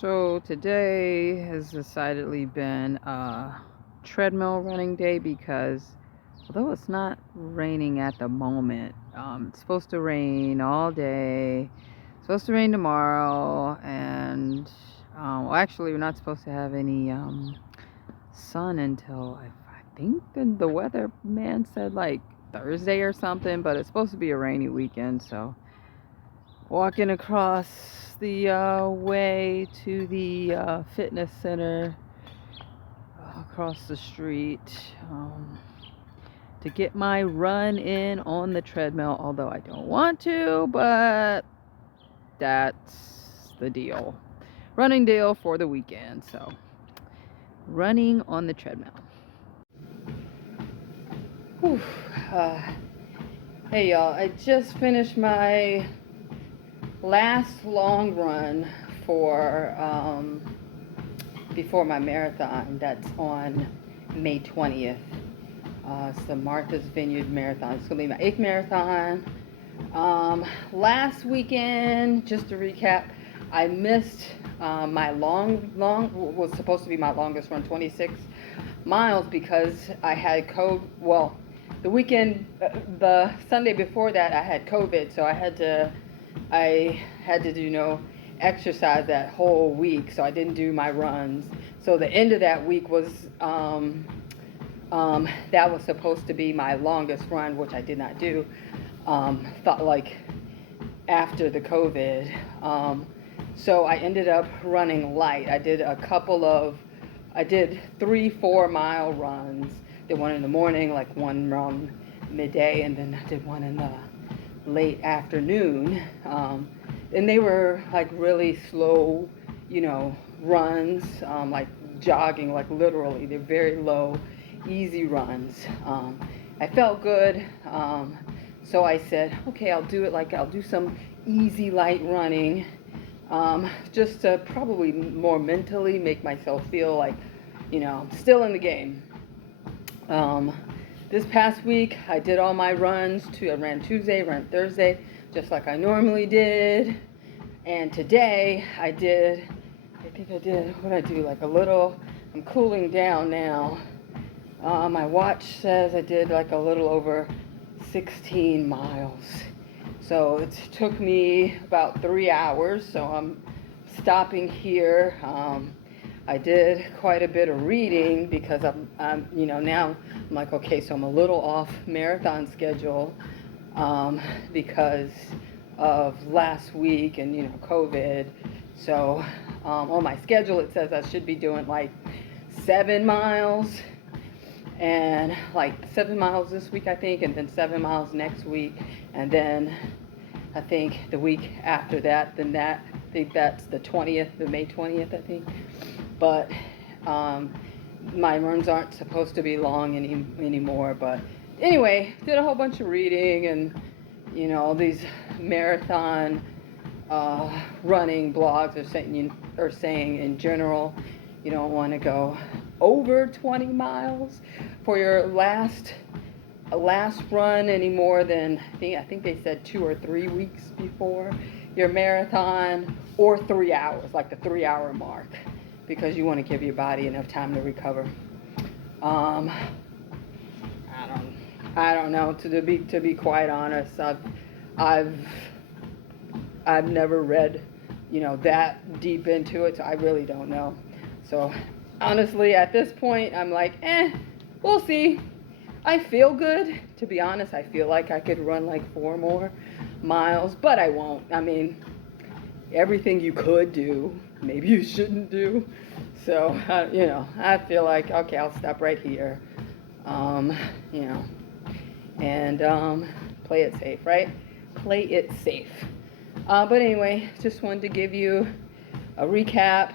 So today has decidedly been a treadmill running day because although it's not raining at the moment, it's supposed to rain all day. It's supposed to rain tomorrow, and well, actually, we're not supposed to have any sun until I think the weather man said like Thursday or something, but it's supposed to be a rainy weekend, so walking across the way to the fitness center across the street to get my run in on the treadmill, although I don't want to, but that's the deal. Running deal for the weekend, so running on the treadmill. Whew. Uh, hey y'all, I just finished my last long run for before my marathon. That's on May 20th. It's the Martha's Vineyard Marathon. It's going to be my 8th marathon. Last weekend, just to recap, I missed my was supposed to be my longest run, 26 miles, because I had COVID. Well, the weekend, the Sunday before that, I had COVID, so I had to do no exercise that whole week, so I didn't do my runs. So the end of that week was that was supposed to be my longest run, which I did not do. Thought like after the COVID. So I ended up running light. I did 3 4 mile runs. Did one in the morning, like one around midday, and then I did one in the late afternoon. And they were like really slow, runs, like jogging, like literally. They're very low, easy runs. I felt good. So I said, okay, I'll do some easy light running, just to probably more mentally make myself feel like, I'm still in the game. This past week, I did all my runs. I ran Tuesday, ran Thursday, just like I normally did. And today, what did I do? Like a little, I'm cooling down now. My watch says I did like a little over 16 miles. So it took me about 3 hours, so I'm stopping here. I did quite a bit of reading because I'm now I'm like, okay, so I'm a little off marathon schedule because of last week and COVID. So on my schedule it says I should be doing like 7 miles and like 7 miles this week, I think, and then 7 miles next week, and then I think the week after that, I think that's the 20th, the May 20th, I think. But my runs aren't supposed to be long anymore. But anyway, did a whole bunch of reading, and all these marathon running blogs are saying in general you don't want to go over 20 miles for your last run any more than I think they said 2 or 3 weeks before your marathon, or 3 hours, like the 3-hour mark, because you want to give your body enough time to recover. I don't know, to be quite honest. I've never read that deep into it, so I really don't know. So honestly, at this point, I'm like, we'll see. I feel good. To be honest, I feel like I could run like 4 more miles, but I won't. I mean, everything you could do, maybe you shouldn't do. So, I feel like, okay, I'll stop right here, and play it safe, right? Play it safe. But anyway, just wanted to give you a recap,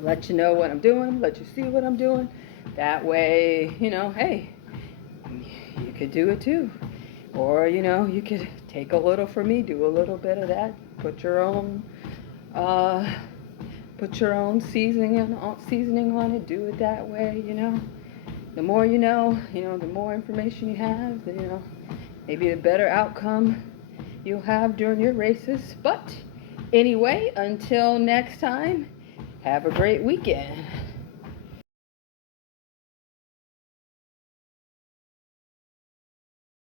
let you know what I'm doing, let you see what I'm doing. That way, hey, you could do it too. Or, you could take a little from me, do a little bit of that, put your own seasoning on it, do it that way, The more the more information you have, maybe a better outcome you'll have during your races. But Anyway, until next time, have a great weekend.